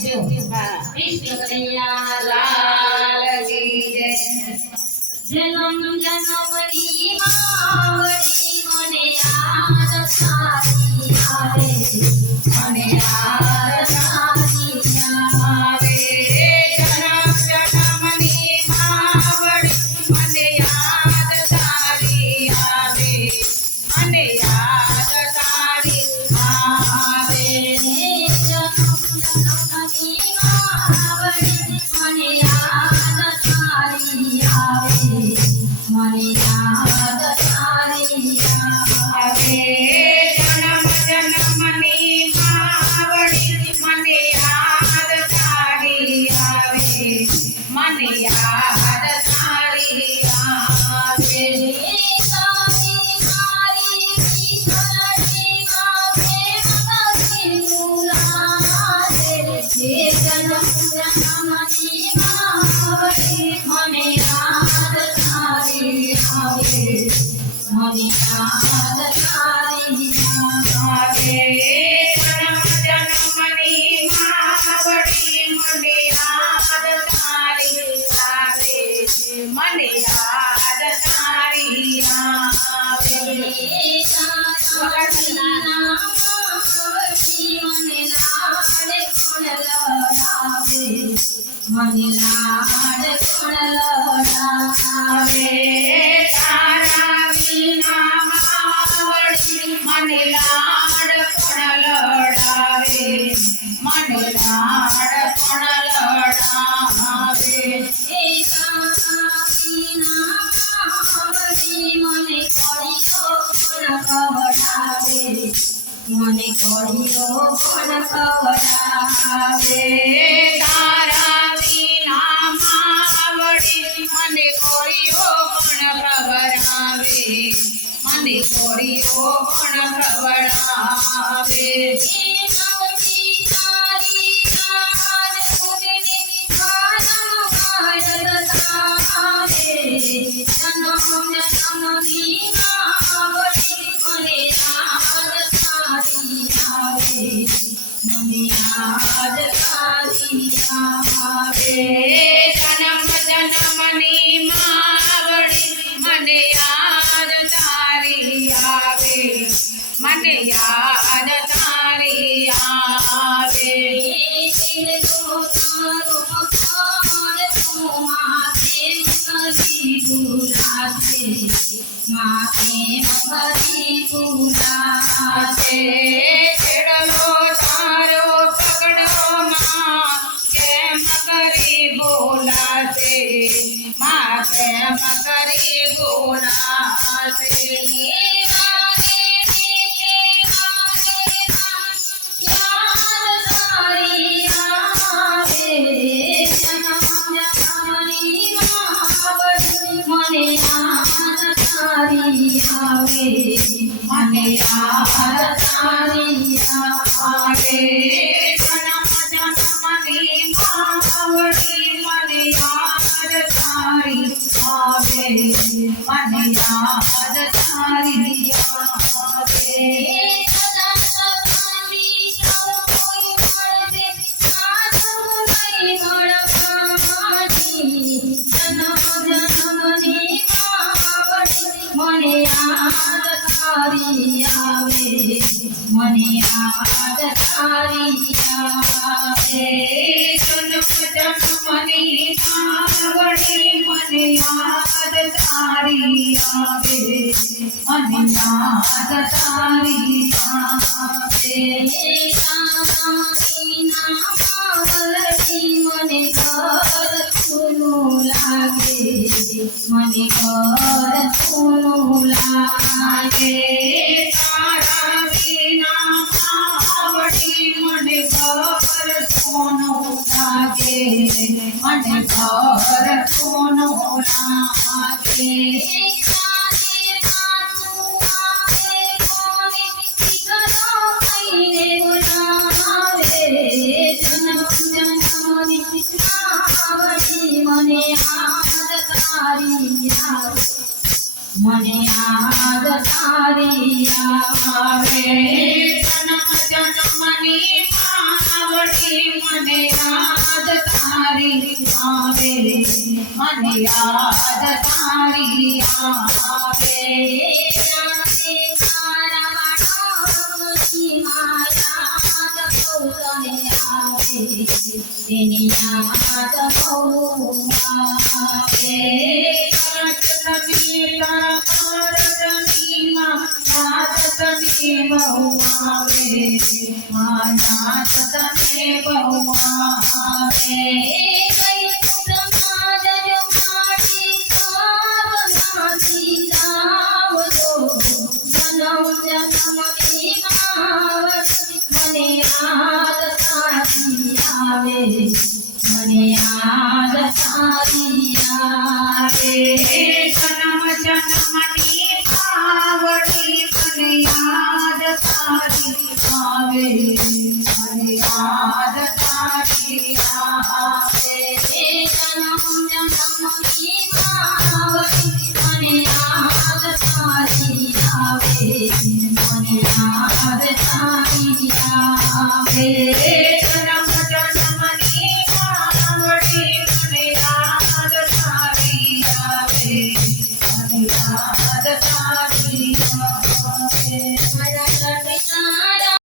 દેજો કૃષ્ણ કનૈયા લાલ કી જય જન્મ જન્મની માવડી મને યાદ તારી આવે મને યાદ તારી આવે જન્મ જન્મની માવડી મને યાદ તારી આવે મને યાદ તારી આવે જન્મ જન્મની માવડી મને યાદ તારી આવે મને યાદ તારી આવે જન્મ જન્મની માવડી મને યાદ તારી આવે મને યાદ તારી આવે તારી મારી ઈશ્વરી માથે મગની મુલાકાતે જન્મ જન્મની માવડી મને યાદ તારી આવે મને યાદ તારી આવે જન્મ જન્મની માવડી મને યાદ તારી આવે મને યાદ તારી આવે મને લાડ કોણ લડાવે મને લાડ કોણ લડાવે તારા વિના માવડી મને લાડ કોણ લડાવે મને લાડ કોણ લડાવે તારા વિના માવડી મને કોળીઓ કોણ ખવડાવે મને કોળીઓ કોણ ખવડાવે તારા વિના માવડી મને કોળીઓ કોણ ખવડાવે મને કોળીઓ કોણ ખવડાવે તારી યાદ ઉડને માનમ કાયદ તારે જન્મ જન્મની માવડી મને યાદ તારી આવે મને યાદ તારી આવે જન્મ જન્મની માવડી મને યાદ તારી આવે મને યાદ તારી આવે તારો પકાર તું માથે કરી ભૂલાશે માથે કરી ભૂલાશે ચડલો તારો પકડો માં કેમ કરી ભૂલાશે માં કેમ કરી ભૂલાશે મને યાદ તારી આવે મને યાદ તારી આવે જન્મ જન્મની માવડી મને યાદ તારી આવે મને યાદ તારી આવે મને યાદ તારી આવે મને યાદ તારી આવે જન્મ જન્મની માવડી મને યાદ તારી આવે મને યાદ તારી આવે તારી માવડી મને ઘર સુનું લાગે મને ઘર સુનું લાગે તારા વિના માવડી મને ઘર સોનું લાગે મને ઘર સોનું લાગે મને યાદ તારી આવે મને યાદ તારી આવે જન્મ જન્મની વળી મને યાદ તારી આવે, મને યાદ તારી આવે. તારા બાળકની માયા બહુ તને આવે, તેની યાદ બહુ આવે. તને બહુ આવે, માના તને બહુ આવે. કઈ સમાજ જો માટી સાવનાથી સાવજો, જન્મ જન્મની માવત મને યાદ તારી આવે, મને યાદ તારી આવે. જન્મ જન્મની આવડી મને યાદ તારી આવે, મને યાદ તારી આવે. જન્મ જન્મની આવડી મને યાદ તારી આવે, મને યાદ તારી આવે.